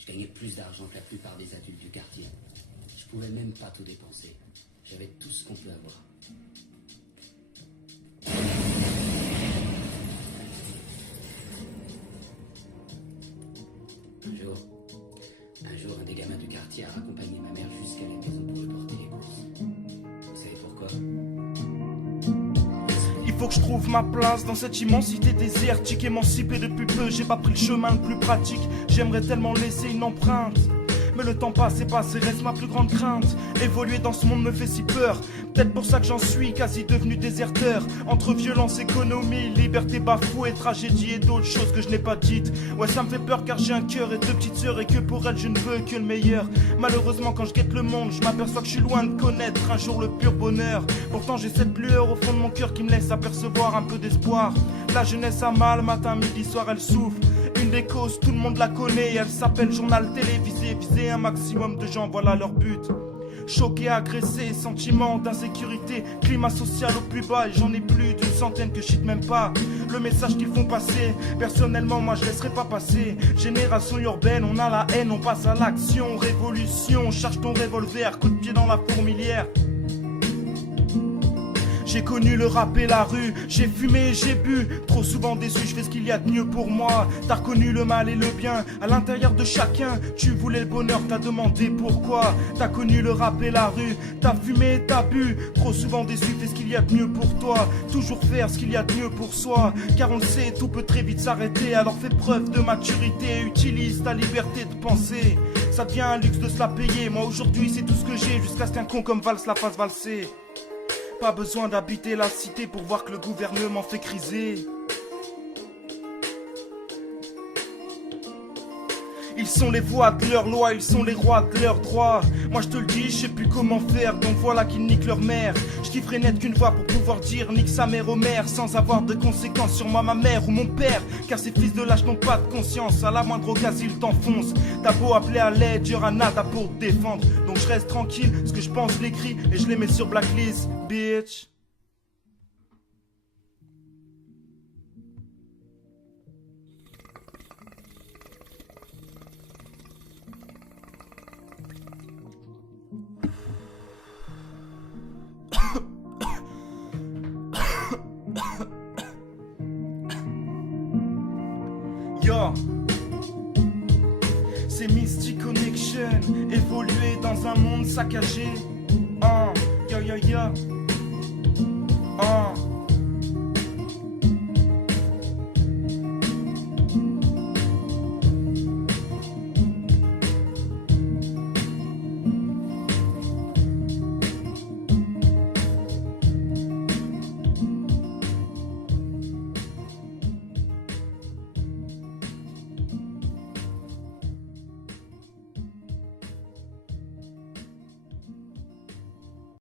Je gagnais plus d'argent que la plupart des adultes du quartier. Je pouvais même pas tout dépenser. J'avais tout ce qu'on peut avoir. Un jour, un des gamins du quartier a raccompagné ma mère jusqu'à la maison pour lui porter les courses. Vous savez pourquoi? Il faut que je trouve ma place dans cette immensité désertique. Émancipé depuis peu, j'ai pas pris le chemin le plus pratique. J'aimerais tellement laisser une empreinte, mais le temps passe et passe et reste ma plus grande crainte. Évoluer dans ce monde me fait si peur. Peut-être pour ça que j'en suis quasi devenu déserteur. Entre violence, économie, liberté bafouée, tragédie et d'autres choses que je n'ai pas dites. Ouais, ça me fait peur car j'ai un cœur et deux petites sœurs, et que pour elles je ne veux que le meilleur. Malheureusement quand je guette le monde, je m'aperçois que je suis loin de connaître un jour le pur bonheur. Pourtant j'ai cette lueur au fond de mon cœur qui me laisse apercevoir un peu d'espoir. La jeunesse a mal, matin, midi, soir elle souffre. Une des causes, tout le monde la connaît, elle s'appelle journal télévisé. Viser un maximum de gens, voilà leur but. Choqué, agressé, sentiment d'insécurité, climat social au plus bas, et j'en ai plus d'une centaine que je cite même pas. Le message qu'ils font passer, personnellement moi je laisserai pas passer. Génération urbaine, on a la haine, on passe à l'action. Révolution, charge ton revolver, coup de pied dans la fourmilière. J'ai connu le rap et la rue, j'ai fumé et j'ai bu. Trop souvent déçu, je fais ce qu'il y a de mieux pour moi. T'as reconnu le mal et le bien à l'intérieur de chacun. Tu voulais le bonheur, t'as demandé pourquoi. T'as connu le rap et la rue, t'as fumé et t'as bu. Trop souvent déçu, fais ce qu'il y a de mieux pour toi. Toujours faire ce qu'il y a de mieux pour soi. Car on le sait, tout peut très vite s'arrêter. Alors fais preuve de maturité, utilise ta liberté de penser. Ça devient un luxe de se la payer. Moi aujourd'hui c'est tout ce que j'ai, jusqu'à ce qu'un con comme Valls la fasse valser. Pas besoin d'habiter la cité pour voir que le gouvernement fait criser. Ils sont les voix de leurs lois, ils sont les rois de leurs droits. Moi je te le dis, je sais plus comment faire, donc voilà qu'ils niquent leur mère. Je kifferais n'être qu'une voix pour pouvoir dire nique sa mère au maire, sans avoir de conséquences sur moi, ma mère ou mon père. Car ces fils de lâches n'ont pas de conscience, à la moindre occasion ils t'enfoncent. T'as beau appeler à l'aide, y'aura nada pour te défendre. Donc je reste tranquille, ce que je pense je l'écris et je les mets sur blacklist, bitch. Yo, c'est Mystic Connection, évoluer dans un monde saccagé. Yo yo yo.